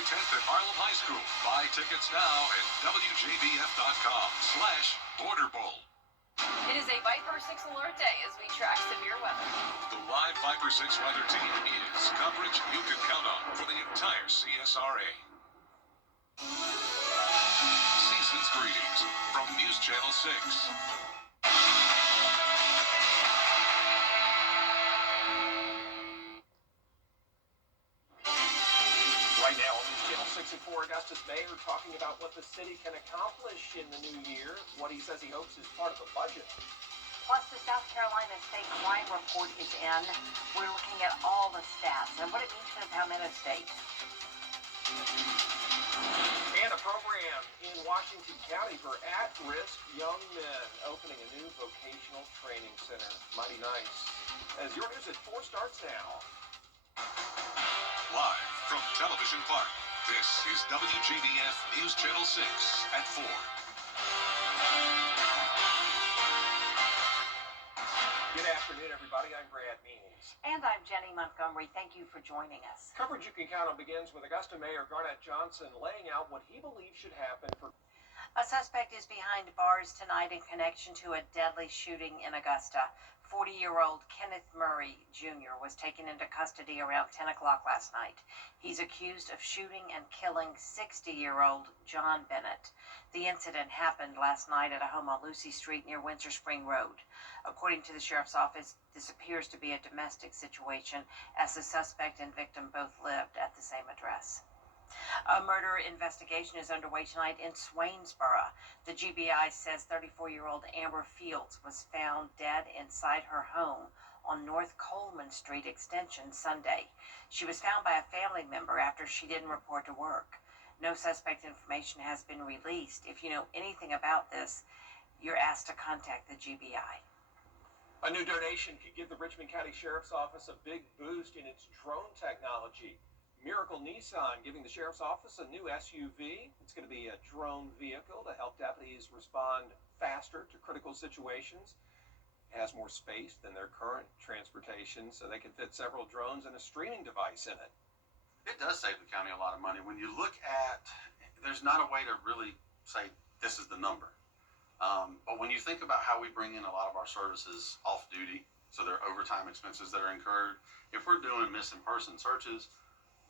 February 10th at Harlem High School. Buy tickets now at WJBF.com/Border Bowl. It is a Viper 6 alert day as we track severe weather. The live Viper 6 weather team is coverage you can count on for the entire CSRA. Season's greetings from News Channel 6. Right now on News Channel 6 at 4, Augustus Mayor talking about what the city can accomplish in the new year, what he says he hopes is part of the budget. Plus, the South Carolina State Crime Report is in. We're looking at all the stats and what it means for the Palmetto State. And a program in Washington County for at-risk young men, opening a new vocational training center. Mighty nice. As your news at 4 starts now. Live from Television Park, this is WJBF News Channel 6 at 4. Good afternoon, everybody. I'm Brad Means. And I'm Jenny Montgomery. Thank you for joining us. Coverage you can count on begins with Augusta Mayor Garnett Johnson laying out what he believes should happen for... A suspect is behind bars tonight in connection to a deadly shooting in Augusta. 40-year-old Kenneth Murray, Jr. was taken into custody around 10 o'clock last night. He's accused of shooting and killing 60-year-old John Bennett. The incident happened last night at a home on Lucy Street near Windsor Spring Road. According to the sheriff's office, this appears to be a domestic situation, as the suspect and victim both lived at the same address. A murder investigation is underway tonight in Swainsboro. The GBI says 34-year-old Amber Fields was found dead inside her home on North Coleman Street Extension Sunday. She was found by a family member after she didn't report to work. No suspect information has been released. If you know anything about this, you're asked to contact the GBI. A new donation could give the Richmond County Sheriff's Office a big boost in its drone technology. Miracle Nissan giving the Sheriff's Office a new SUV. It's going to be a drone vehicle to help deputies respond faster to critical situations. It has more space than their current transportation, so they can fit several drones and a streaming device in it. It does save the county a lot of money. When you look at, there's not a way to really say this is the number. But when you think about how we bring in a lot of our services off duty, so there are overtime expenses that are incurred, if we're doing missing person searches,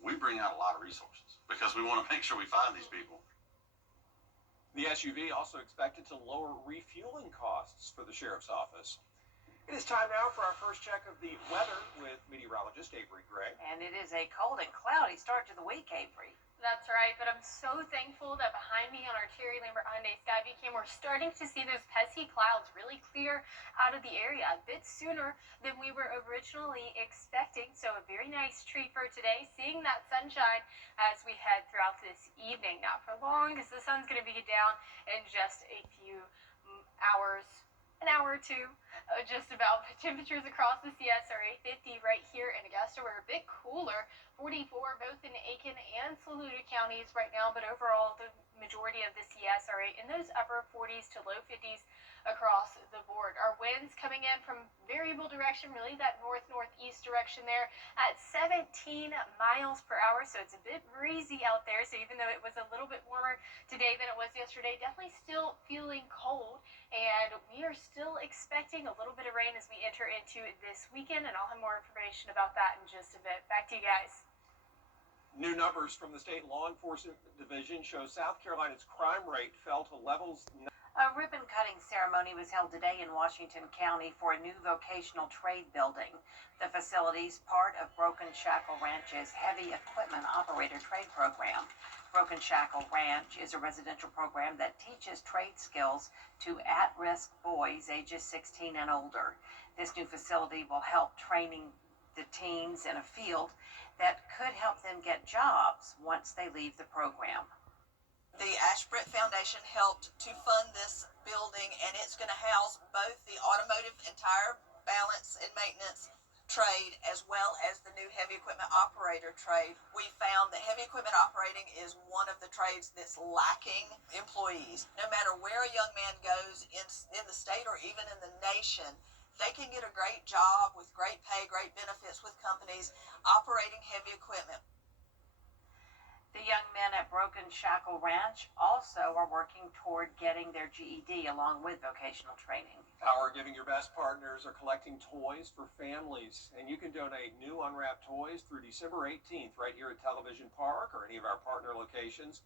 we bring out a lot of resources because we want to make sure we find these people. The SUV also expected to lower refueling costs for the Sheriff's Office. It is time now for our first check of the weather with meteorologist Avery Gray. And it is a cold and cloudy start to the week, Avery. That's right, but I'm so thankful that behind me on our Terry Lambert Hyundai Skyview cam, we're starting to see those pesky clouds really clear out of the area a bit sooner than we were originally expecting. So a very nice treat for today, seeing that sunshine as we head throughout this evening. Not for long, because the sun's going to be down in just a few hours. An hour or two, just about. Temperatures across the CSRA, 50 right here in Augusta. We're a bit cooler, 44 both in Aiken and Saluda counties right now, but overall the majority of the CSRA in those upper 40s to low 50s across the board. Our winds coming in from variable direction, really that north-northeast direction there at 17 miles per hour, so it's a bit breezy out there. So even though it was a little bit warmer today than it was yesterday, definitely still feeling cold, and we are still expecting a little bit of rain as we enter into this weekend, and I'll have more information about that in just a bit. Back to you guys. New numbers from the State Law Enforcement Division show South Carolina's crime rate fell to levels... A ribbon-cutting ceremony was held today in Washington County for a new vocational trade building. The facility is part of Broken Shackle Ranch's Heavy Equipment Operator Trade Program. Broken Shackle Ranch is a residential program that teaches trade skills to at-risk boys ages 16 and older. This new facility will help training the teens in a field that could help them get jobs once they leave the program. The Ashbrit Foundation helped to fund this building, and it's going to house both the automotive and tire balance and maintenance trade as well as the new heavy equipment operator trade. We found that heavy equipment operating is one of the trades that's lacking employees. No matter where a young man goes in the state or even in the nation, they can get a great job with great pay, great benefits with companies operating heavy equipment. The young Broken Shackle Ranch also are working toward getting their GED along with vocational training. Our Giving Your Best partners are collecting toys for families, and you can donate new unwrapped toys through December 18th right here at Television Park or any of our partner locations.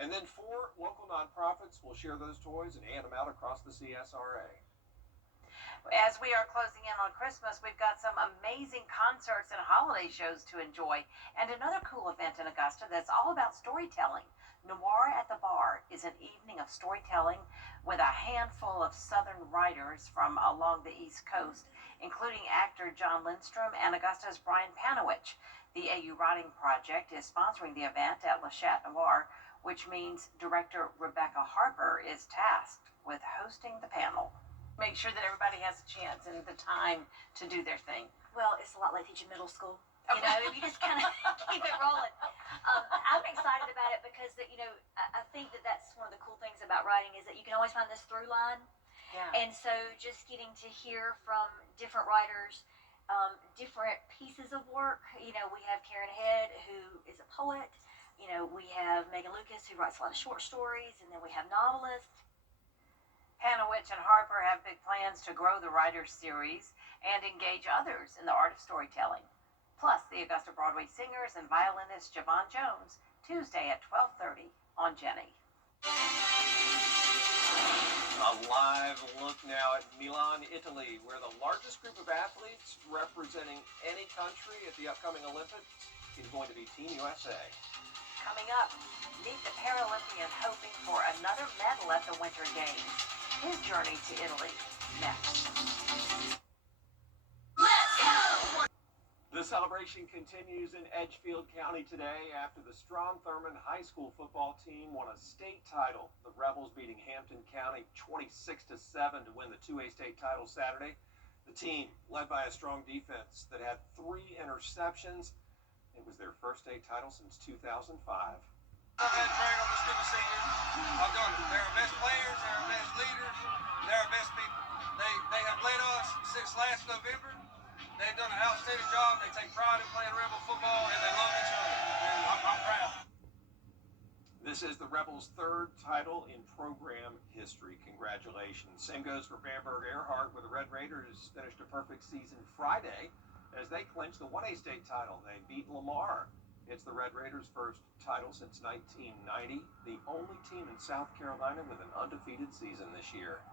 And then 4 local nonprofits will share those toys and hand them out across the CSRA. As we are closing in on Christmas, we've got some amazing concerts and holiday shows to enjoy, and another cool event in Augusta that's all about storytelling. Noir at the Bar is an evening of storytelling with a handful of Southern writers from along the East Coast, including actor John Lindstrom and Augusta's Brian Panowich. The AU Writing Project is sponsoring the event at Le Chat Noir, which means director Rebecca Harper is tasked with hosting the panel. Make sure that everybody has a chance and the time to do their thing. Well, it's a lot like teaching middle school. You know, if you just kind of keep it rolling. I'm excited about it because, I think that that's one of the cool things about writing is that you can always find this through line. Yeah. And so just getting to hear from different writers, different pieces of work. We have Karen Head, who is a poet. We have Megan Lucas, who writes a lot of short stories. And then we have novelists. Panowich and Harper have big plans to grow the Writers Series and engage others in the art of storytelling. Plus, the Augusta Broadway singers and violinist Javon Jones, Tuesday at 12:30 on Jenny. A live look now at Milan, Italy, where the largest group of athletes representing any country at the upcoming Olympics is going to be Team USA. Coming up, meet the Paralympian hoping for another medal at the Winter Games. His journey to Italy next. Let's go! The celebration continues in Edgefield County today after the Strom Thurmond High School football team won a state title. The Rebels beating Hampton County 26-7 to win the 2A state title Saturday. The team, led by a strong defense that had 3 interceptions, it was their first state title since 2005. I've had Greg, I'm just good to see you. They're our best players, they're our best leaders, they're our best people. They have led us since last November. They've done an outstanding job. They take pride in playing Rebel football, and they love each other. And I'm proud. This is the Rebels' 3rd title in program history. Congratulations. Same goes for Bamberg Earhart, where the Red Raiders finished a perfect season Friday as they clinched the 1A state title. They beat Lamar. It's the Red Raiders' first title since 1990, the only team in South Carolina with an undefeated season this year.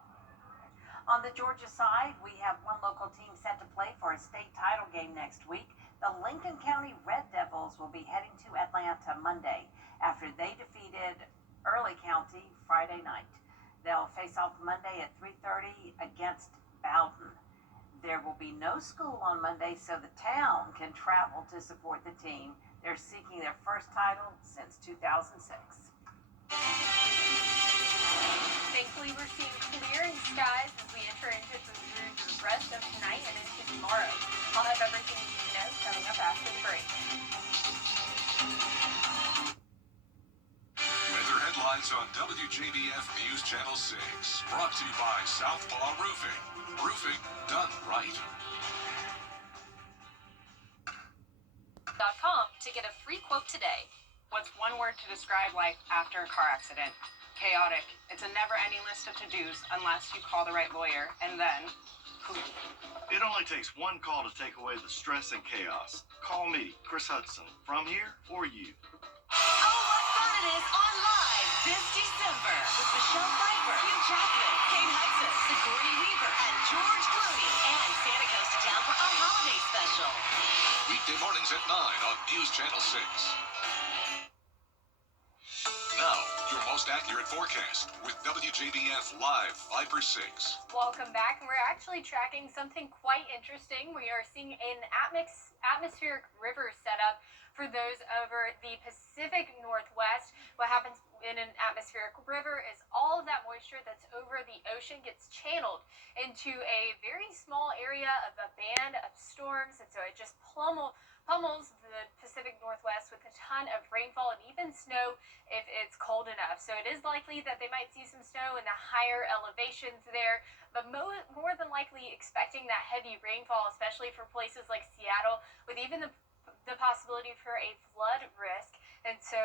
On the Georgia side, we have one local team set to play for a state title game next week. The Lincoln County Red Devils will be heading to Atlanta Monday after they defeated Early County Friday night. They'll face off Monday at 3:30 against Bowden. There will be no school on Monday, so the town can travel to support the team. They're seeking their first title since 2006. Thankfully, we're seeing clearing skies as we enter into the rest of tonight and into tomorrow. I'll have everything you need to know coming up after the break. Weather headlines on WJBF News Channel 6. Brought to you by Southpaw Roofing. Roofing done right. .com to get a free quote today. What's one word to describe life after a car accident? Chaotic. It's a never-ending list of to-dos unless you call the right lawyer, and then poof. It only takes one call to take away the stress and chaos. Call me, Chris Hudson, from here for you. Oh, what fun it is on Live this December with Michelle Pfeiffer, Hugh Jackman, Kate Hudson, Sigourney Weaver, and George Clooney. And Santa goes to town for our holiday special. Weekday mornings at 9 on News Channel 6. Now, your most accurate forecast with WJBF Live Viper 6. Welcome back, and we're actually tracking something quite interesting. We are seeing an atmospheric river setup for those over the Pacific Northwest. What happens in an atmospheric river is all of that moisture that's over the ocean gets channeled into a very small area of a band of storms, and so it just pummels the Pacific Northwest with a ton of rainfall and even snow if it's cold enough. So it is likely that they might see some snow in the higher elevations there, but more than likely expecting that heavy rainfall, especially for places like Seattle, with even the possibility for a flood risk. And so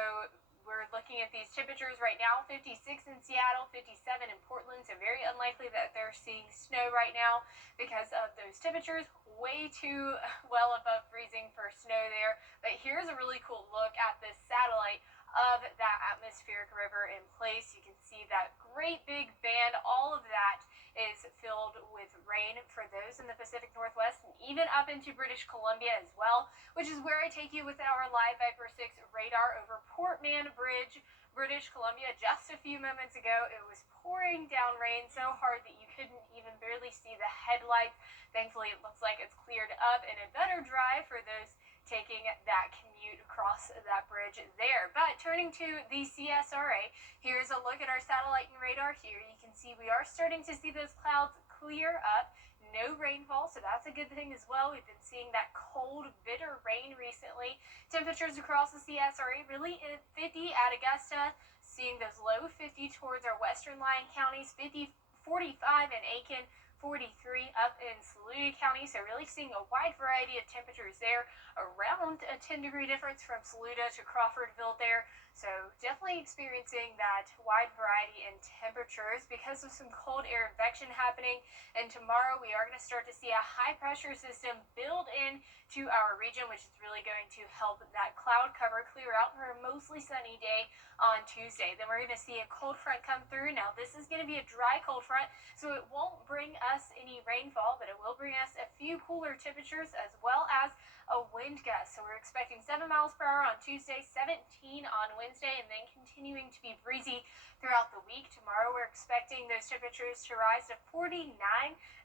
we're looking at these temperatures right now, 56 in Seattle, 57 in Portland, so very unlikely that they're seeing snow right now because of those temperatures, way too well above freezing for snow there. But here's a really cool look at this satellite of that atmospheric river in place. You can see that great big band. All of that is filled with rain for those in the Pacific Northwest and even up into British Columbia as well, which is where I take you with our live Viper 6 radar over Port Mann Bridge, British Columbia. Just a few moments ago, it was pouring down rain so hard that you couldn't even barely see the headlights. Thankfully, it looks like it's cleared up and a better drive for those taking that commute across that bridge there. But turning to the CSRA, here's a look at our satellite and radar here. You can see we are starting to see those clouds clear up. No rainfall, so that's a good thing as well. We've been seeing that cold, bitter rain recently. Temperatures across the CSRA really at 50 at Augusta, seeing those low 50 towards our western lying counties, 45 in Aiken, 43 up in Saluda County, so really seeing a wide variety of temperatures there, around a 10-degree difference from Saluda to Crawfordville there, so definitely experiencing that wide variety in temperatures because of some cold air convection happening. And tomorrow we are going to start to see a high pressure system build in to our region, which is really going to help that cloud cover clear out for a mostly sunny day on Tuesday. Then we're going to see a cold front come through. Now this is going to be a dry cold front, so it won't bring us any rainfall, but it will bring us a few cooler temperatures as well as a wind gust. So we're expecting 7 miles per hour on Tuesday, 17 on Wednesday, and then continuing to be breezy throughout the week. Tomorrow we're expecting those temperatures to rise to 49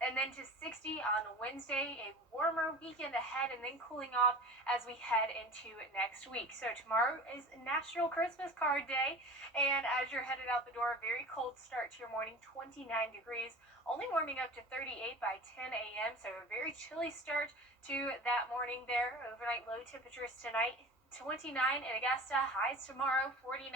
and then to 60 on Wednesday. A warmer weekend ahead and then cooling off as we head into next week. So tomorrow is National Christmas Card Day, and as you're headed out the door, a very cold start to your morning, 29 degrees, only warming up to 38 by 10 a.m. So a very chilly start to that morning there. Overnight low temperatures tonight, 29 in Augusta, highs tomorrow, 49.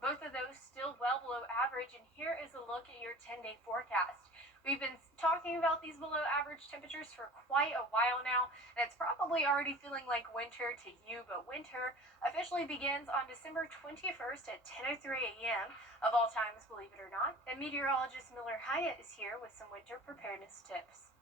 Both of those still well below average. And here is a look at your 10-day forecast. We've been talking about these below average temperatures for quite a while now, and it's probably already feeling like winter to you, but winter officially begins on December 21st at 10:03 a.m. of all times, believe it or not. And meteorologist Miller Hyatt is here with some winter preparedness tips.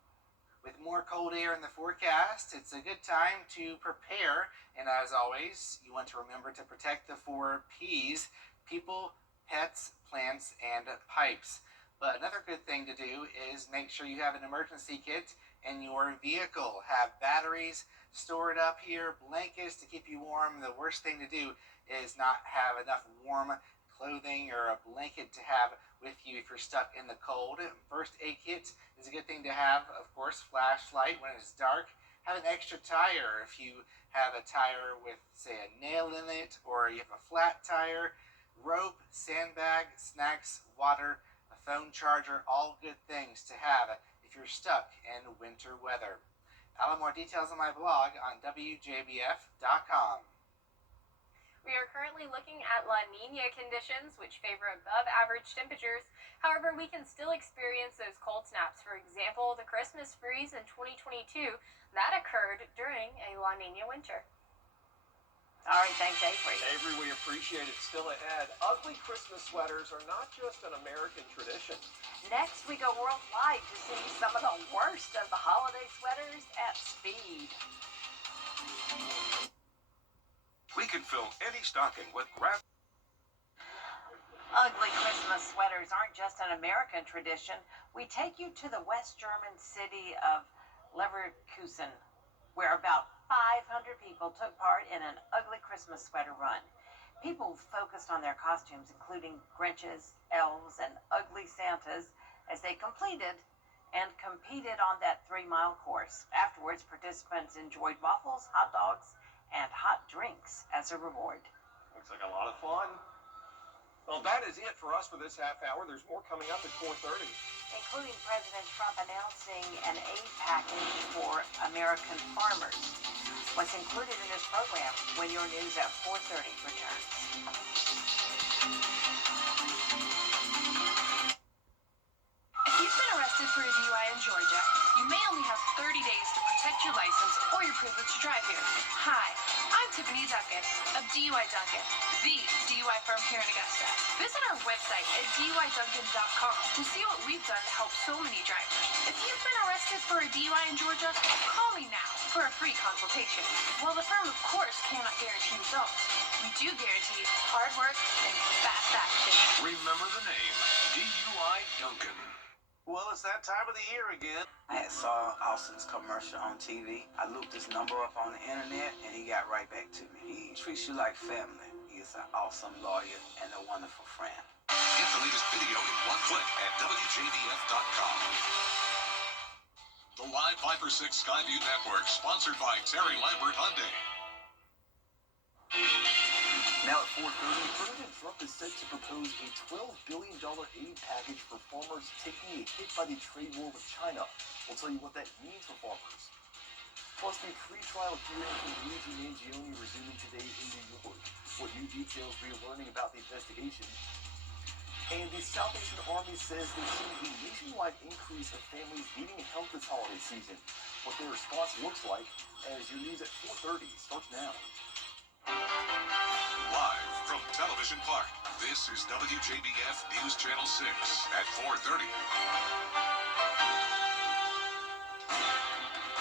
With more cold air in the forecast, it's a good time to prepare. And as always, you want to remember to protect the 4 P's: people, pets, plants, and pipes. But another good thing to do is make sure you have an emergency kit in your vehicle. Have batteries stored up here, blankets to keep you warm. The worst thing to do is not have enough warm clothing or a blanket to have with you if you're stuck in the cold. First aid kit is a good thing to have. Of course, flashlight when it's dark. Have an extra tire if you have a tire with, say, a nail in it, or you have a flat tire. Rope, sandbag, snacks, water, a phone charger, all good things to have if you're stuck in winter weather. I'll have more details on my blog on WJBF.com. We are currently looking at La Nina conditions, which favor above average temperatures. However, we can still experience those cold snaps. For example, the Christmas freeze in 2022, that occurred during a La Nina winter. All right, thanks, Avery. Avery, we appreciate it. Still ahead, ugly Christmas sweaters are not just an American tradition. Next, we go worldwide to see some of the worst of the holiday sweaters at speed. We can fill any stocking with graphic. Ugly Christmas sweaters aren't just an American tradition. We take you to the West German city of Leverkusen, where about 500 people took part in an ugly Christmas sweater run. People focused on their costumes, including Grinches, elves, and ugly Santas, as they completed and competed on that 3-mile course. Afterwards, participants enjoyed waffles, hot dogs, and hot drinks as a reward. Looks like a lot of fun. Well, that is it for us for this half hour. There's more coming up at 4:30. Including President Trump announcing an aid package for American farmers. What's included in this program when your news at 4:30 returns. If you've been arrested for a DUI in Georgia, you may only have 30 days to protect checked your license or your privilege to drive here. Hi, I'm Tiffany Duncan of DUI Duncan, the DUI firm here in Augusta. Visit our website at DUIDuncan.com to see what we've done to help so many drivers. If you've been arrested for a DUI in Georgia, call me now for a free consultation. While the firm, of course, cannot guarantee results, we do guarantee hard work and fast action. Remember the name, DUI Duncan. Well, it's that time of the year again. I had saw Austin's commercial on TV. I looked his number up on the internet, and he got right back to me. He treats you like family. He is an awesome lawyer and a wonderful friend. Get the latest video in one click at WJBF.com. The Live 5 for 6 Skyview Network, sponsored by Terry Lambert Hyundai. Now at 4:30, President Trump is set to propose a $12 billion aid package for farmers taking a hit by the trade war with China. We'll tell you what that means for farmers. Plus, the pre-trial hearing for Luigi Mangione resuming today in New York. What new details we are learning about the investigation. And the Salvation Army says they're seeing a nationwide increase of families needing help this holiday season. What their response looks like as your news at 4:30 starts now. Live from Television Park, this is WJBF News Channel 6 at 4:30.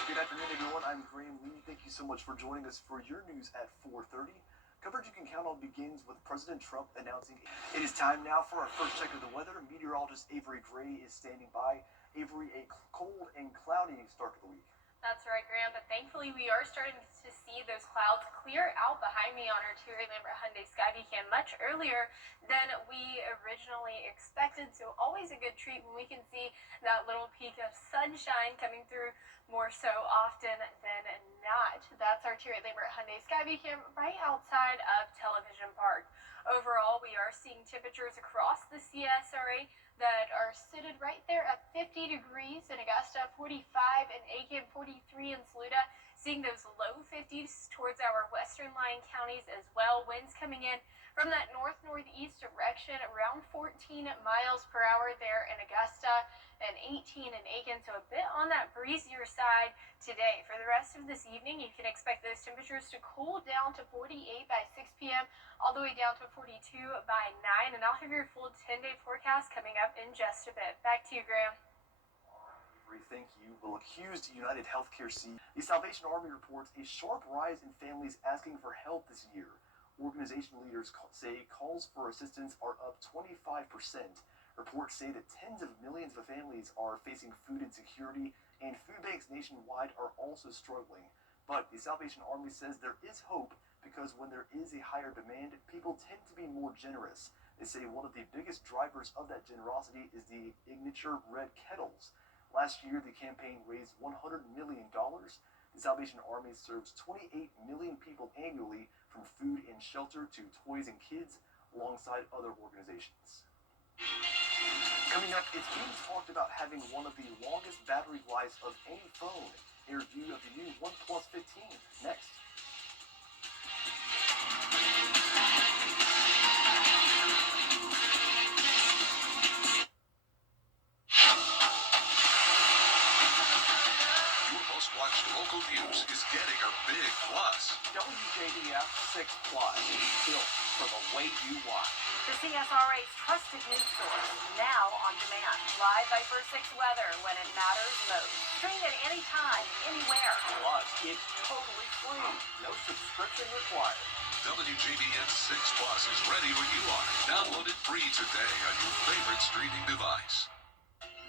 Good afternoon, everyone. I'm Graham Lee. Thank you so much for joining us for your news at 4:30. Coverage you can count on begins with President Trump announcing it is time now for our first check of the weather. Meteorologist Avery Gray is standing by. Avery, a cold and cloudy start to the week. That's right, Graham, but thankfully we are starting to see those clouds clear out behind me on our Terry Lambert Hyundai Skyview cam much earlier than we originally expected, so always a good treat when we can see that little peak of sunshine coming through more so often than not. That's our Terry Lambert Hyundai Skyview cam right outside of Television Park. Overall, we are seeing temperatures across the CSRA that are suited right there at 50 degrees in Augusta, 45 in Aiken, 43 in Saluda, seeing those low 50s towards our western lying counties as well. Winds coming in from that north-northeast direction, around 14 miles per hour there in Augusta, and 18 in Aiken, so a bit on that breezier side today. For the rest of this evening, you can expect those temperatures to cool down to 48 by 6 p.m., all the way down to 42 by 9, and I'll have your full 10-day forecast coming up in just a bit. Back to you, Graham. Thank you. Well, accused United Healthcare the Salvation Army reports a sharp rise in families asking for help this year. Organization leaders say calls for assistance are up 25%. Reports say that tens of millions of families are facing food insecurity, and food banks nationwide are also struggling. But the Salvation Army says there is hope because when there is a higher demand, people tend to be more generous. They say one of the biggest drivers of that generosity is the Igniture Red Kettles. Last year, the campaign raised $100 million. The Salvation Army serves 28 million people annually, from food and shelter to toys and kids, alongside other organizations. Coming up, it's being talked about having one of the longest battery lives of any phone. A review of the new OnePlus 15 next. Watch Local News is getting a big plus. WJBF 6 Plus, built for the way you watch. The CSRA's trusted news source, now on demand. Live Viper 6 weather when it matters most. Stream it anytime, anywhere. Plus, it's totally free. No subscription required. WJBF 6 Plus is ready when you are. Download it free today on your favorite streaming device.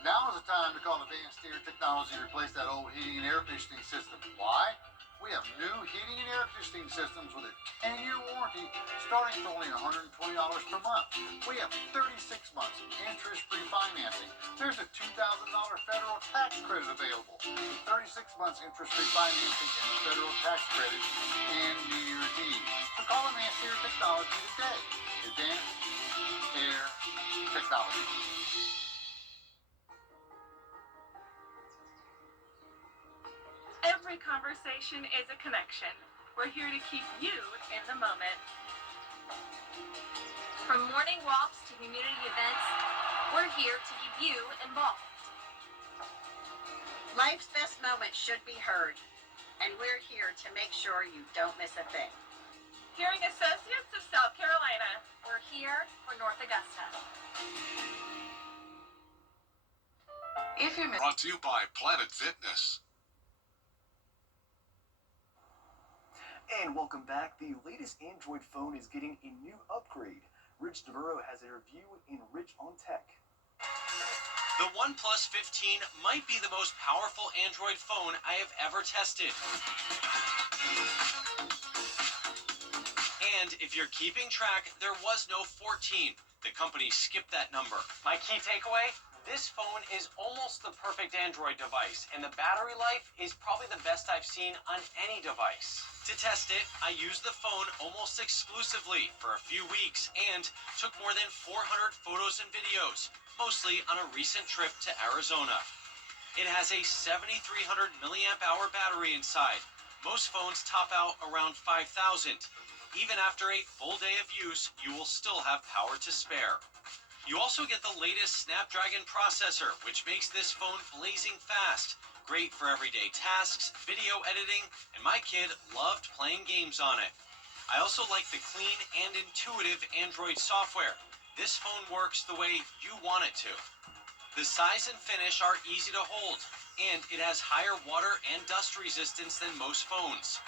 Now is the time to call Advanced Air Technology to replace that old heating and air conditioning system. Why? We have new heating and air conditioning systems with a 10-year warranty starting for only $120 per month. We have 36 months interest-free financing. There's a $2,000 federal tax credit available. 36 months interest-free financing and federal tax credit and New Year's Eve. So call Advanced Air Technology today. Advanced Air Technology. Every conversation is a connection. We're here to keep you in the moment. From morning walks to community events, we're here to keep you involved. Life's best moments should be heard. and we're here to make sure you don't miss a thing. Hearing Associates of South Carolina. We're here for North Augusta. If you're Brought to you by Planet Fitness. And welcome back. The latest Android phone is getting a new upgrade. Rich DeVero has a review in Rich on Tech. The OnePlus 15 might be the most powerful Android phone I have ever tested. And if you're keeping track, there was no 14. The company skipped that number. My key takeaway? This phone is almost the perfect Android device, and the battery life is probably the best I've seen on any device. To test it, I used the phone almost exclusively for a few weeks and took more than 400 photos and videos, mostly on a recent trip to Arizona. It has a 7,300 milliamp hour battery inside. Most phones top out around 5,000. Even after a full day of use, you will still have power to spare. You also get the latest Snapdragon processor, which makes this phone blazing fast. Great for everyday tasks, video editing, and my kid loved playing games on it. I also like the clean and intuitive Android software. This phone works the way you want it to. The size and finish are easy to hold, and it has higher water and dust resistance than most phones.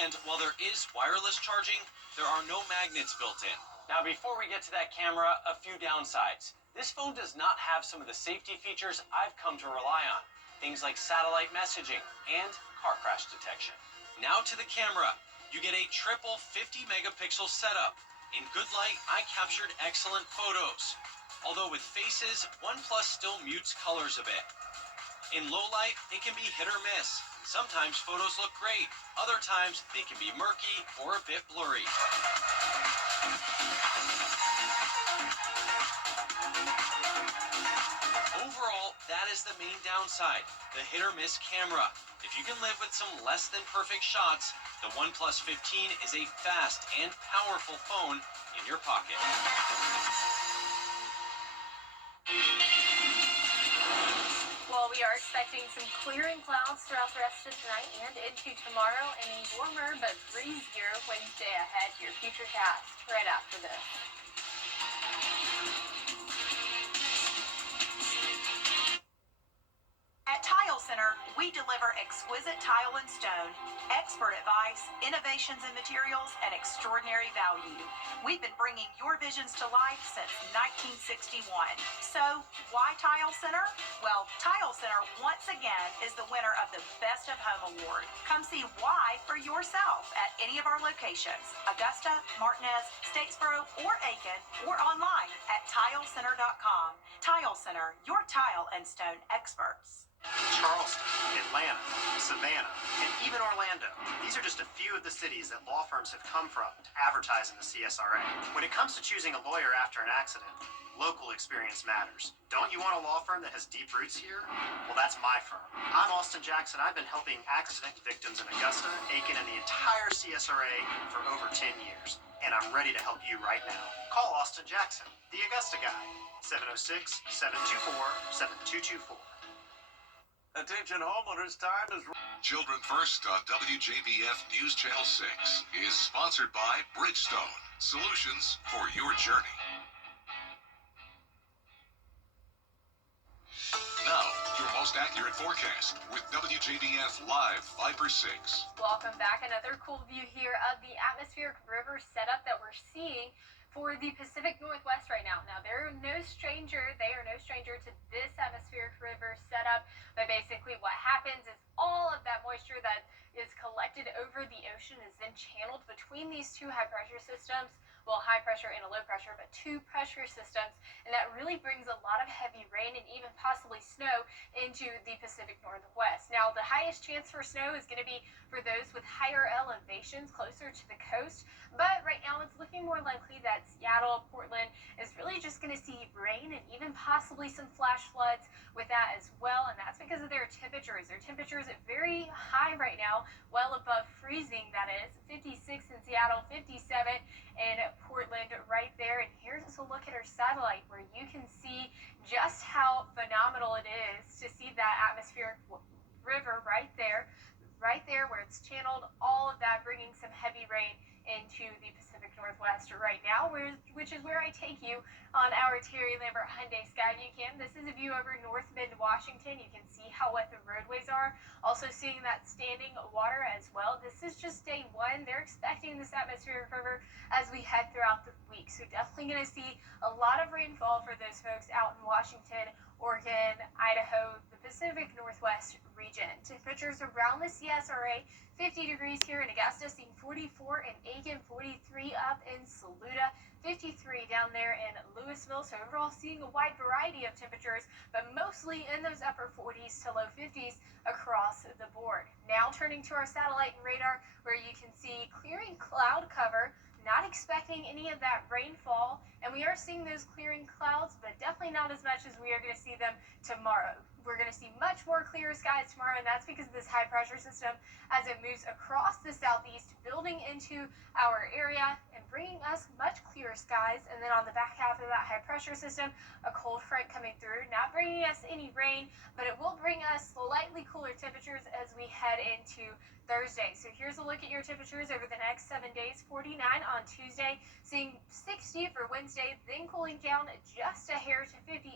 And while there is wireless charging, there are no magnets built in. Now, before we get to that camera, a few downsides. This phone does not have some of the safety features I've come to rely on. Things like satellite messaging and car crash detection. Now to the camera. You get a triple 50 megapixel setup. In good light, I captured excellent photos. Although with faces, OnePlus still mutes colors a bit. In low light, it can be hit or miss. Sometimes photos look great. Other times, they can be murky or a bit blurry. Overall, that is the main downside, the hit or miss camera. If you can live with some less than perfect shots, the OnePlus 15 is a fast and powerful phone in your pocket. Well, we are expecting some clearing clouds throughout the rest of tonight and into tomorrow, and a warmer but breezier Wednesday ahead. Your future cast right after this. At Tile Center, we deliver exquisite tile and stone, expert advice, innovations in materials, and extraordinary value. We've been bringing your visions to life since 1961. So, why Tile Center? Well, Tile Center once again is the winner of the Best of Home Award. Come see why for yourself at any of our locations: Augusta, Martinez, Statesboro, or Aiken, or online at tilecenter.com. Tile Center, your tile and stone experts. Charleston, Atlanta, Savannah, and even Orlando. These are just a few of the cities that law firms have come from to advertise in the CSRA. When it comes to choosing a lawyer after an accident, local experience matters. Don't you want a law firm that has deep roots here? Well, that's my firm. I'm Austin Jackson. I've been helping accident victims in Augusta, Aiken, and the entire CSRA for over 10 years. And I'm ready to help you right now. Call Austin Jackson, the Augusta guy, 706-724-7224. Attention homeowners, time is... Children First on WJBF News Channel 6 is sponsored by Bridgestone, solutions for your journey. Now, your most accurate forecast with WJBF Live Viper 6. Welcome back. Another cool view here of the atmospheric river setup that we're seeing for the Pacific Northwest right now. Now, they are no stranger to this atmospheric river setup, but basically what happens is all of that moisture that is collected over the ocean is then channeled between these two high pressure systems. Well, high pressure and a low pressure, but two pressure systems, and that really brings a lot of heavy rain and even possibly snow into the Pacific Northwest. Now, the highest chance for snow is going to be for those with higher elevations closer to the coast, but right now it's looking more likely that Seattle, Portland is really just going to see rain and even possibly some flash floods with that as well, and that's because of their temperatures. Their temperatures are very high right now, well above freezing, that is. 56 in Seattle, 57 in Portland right there. And here's a look at our satellite where you can see just how phenomenal it is to see that atmospheric river right there, right there where it's channeled, all of that bringing some heavy rain into the Pacific Northwest right now, which is where I take you on our Terry Lambert Hyundai Skyview Cam. This is a view over North Bend, Washington. You can see how wet the roadways are. Also seeing that standing water as well. This is just day one. They're expecting this atmospheric river as we head throughout the week. So definitely going to see a lot of rainfall for those folks out in Washington, Oregon, Idaho, the Pacific Northwest region. Temperatures around the CSRA, 50 degrees here in Augusta, seeing 44 in Aiken, 43 up in Saluda, 53 down there in Louisville. So overall seeing a wide variety of temperatures, but mostly in those upper 40s to low 50s across the board. Now turning to our satellite and radar, where you can see clearing cloud cover. Not expecting any of that rainfall, and we are seeing those clearing clouds, but definitely not as much as we are going to see them tomorrow. We're going to see much more clear skies tomorrow, and that's because of this high pressure system as it moves across the southeast, building into our area and bringing us much clearer skies. And then on the back half of that high pressure system, a cold front coming through, not bringing us any rain, but it will bring us slightly cooler temperatures as we head into Thursday. So here's a look at your temperatures over the next 7 days. 49 on Tuesday, seeing 60 for Wednesday, then cooling down just a hair to 58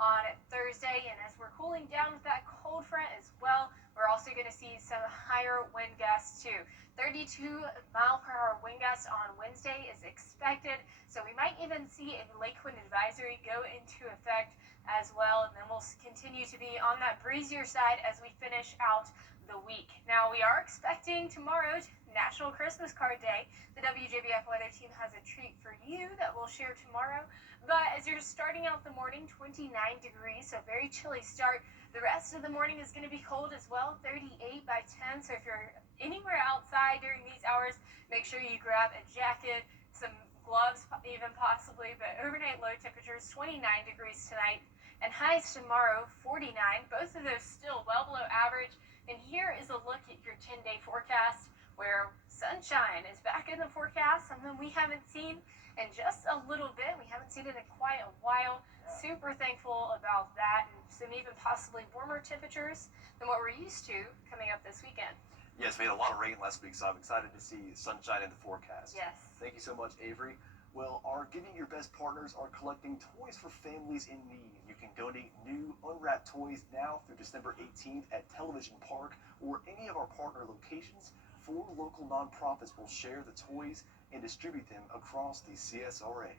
on Thursday. And as we're cooling down with that cold front as well, we're also going to see some higher wind gusts too. 32 mile per hour wind gust on Wednesday is expected, so we might even see a lake wind advisory go into effect as well, and then we'll continue to be on that breezier side as we finish out the week. Now we are expecting tomorrow National Christmas Card Day. The WJBF weather team has a treat for you that we'll share tomorrow. But as you're starting out the morning, 29 degrees, so very chilly start. The rest of the morning is going to be cold as well, 38 by 10. So if you're anywhere outside during these hours, make sure you grab a jacket, some gloves even possibly. But overnight low temperatures, 29 degrees tonight, and highs tomorrow, 49. Both of those still well below average. And here is a look at your 10-day forecast, where sunshine is back in the forecast, something we haven't seen in just a little bit. We haven't seen it in quite a while. Super thankful about that, and some even possibly warmer temperatures than what we're used to coming up this weekend. Yes, we had a lot of rain last week, so I'm excited to see sunshine in the forecast. Yes. Thank you so much, Avery. Well, our Giving Your Best partners are collecting toys for families in need. You can donate new unwrapped toys now through December 18th at Television Park or any of our partner locations. 4 local nonprofits will share the toys and distribute them across the CSRA.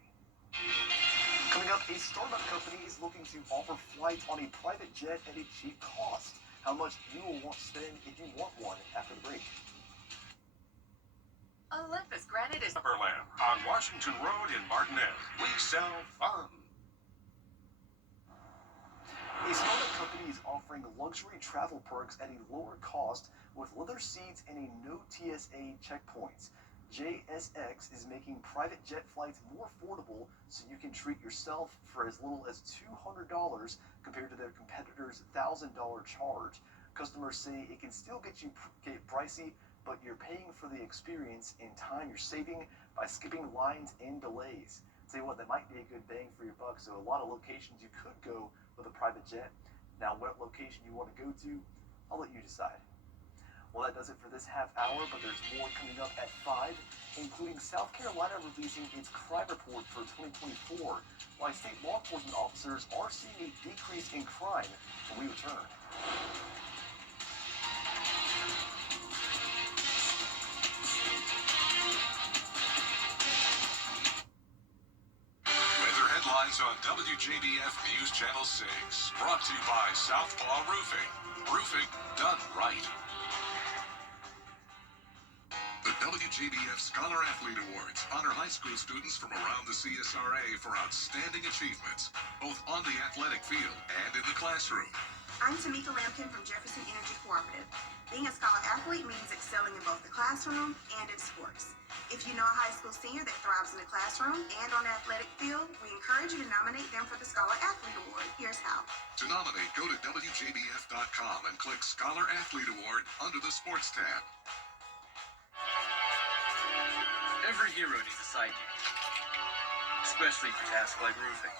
Coming up, a startup company is looking to offer flights on a private jet at a cheap cost. How much you will want to spend if you want one after the break. Olympus Granite is Upperland on Washington Road in Martinez. We sell fun. A startup company is offering luxury travel perks at a lower cost with leather seats and a no TSA checkpoints. JSX is making private jet flights more affordable so you can treat yourself for as little as $200 compared to their competitors' $1,000 charge. Customers say it can still get pricey, but you're paying for the experience and time you're saving by skipping lines and delays. Tell you what, that might be a good bang for your buck. So a lot of locations you could go with a private jet. Now, what location you want to go to, I'll let you decide. Well, that does it for this half hour, but there's more coming up at 5, including South Carolina releasing its crime report for 2024, while state law enforcement officers are seeing a decrease in crime when we return. Weather headlines on WJBF News Channel 6. Brought to you by Southpaw Roofing. Roofing done right. The WJBF Scholar Athlete Awards honor high school students from around the CSRA for outstanding achievements, both on the athletic field and in the classroom. I'm Tamika Lampkin from Jefferson Energy Cooperative. Being a Scholar Athlete means excelling in both the classroom and in sports. If you know a high school senior that thrives in the classroom and on the athletic field, we encourage you to nominate them for the Scholar Athlete Award. Here's how. To nominate, go to WJBF.com and click Scholar Athlete Award under the Sports tab. Every hero needs a sidekick, especially for tasks like roofing.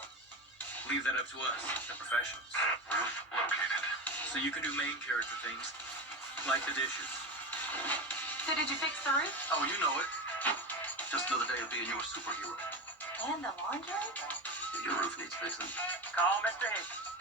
Leave that up to us, the professionals. Roof located. So you can do main character things like the dishes. So did you fix the roof? Oh, you know it. Just another day of being your superhero. And the laundry? Your roof needs fixing. Call Mr. Hicks.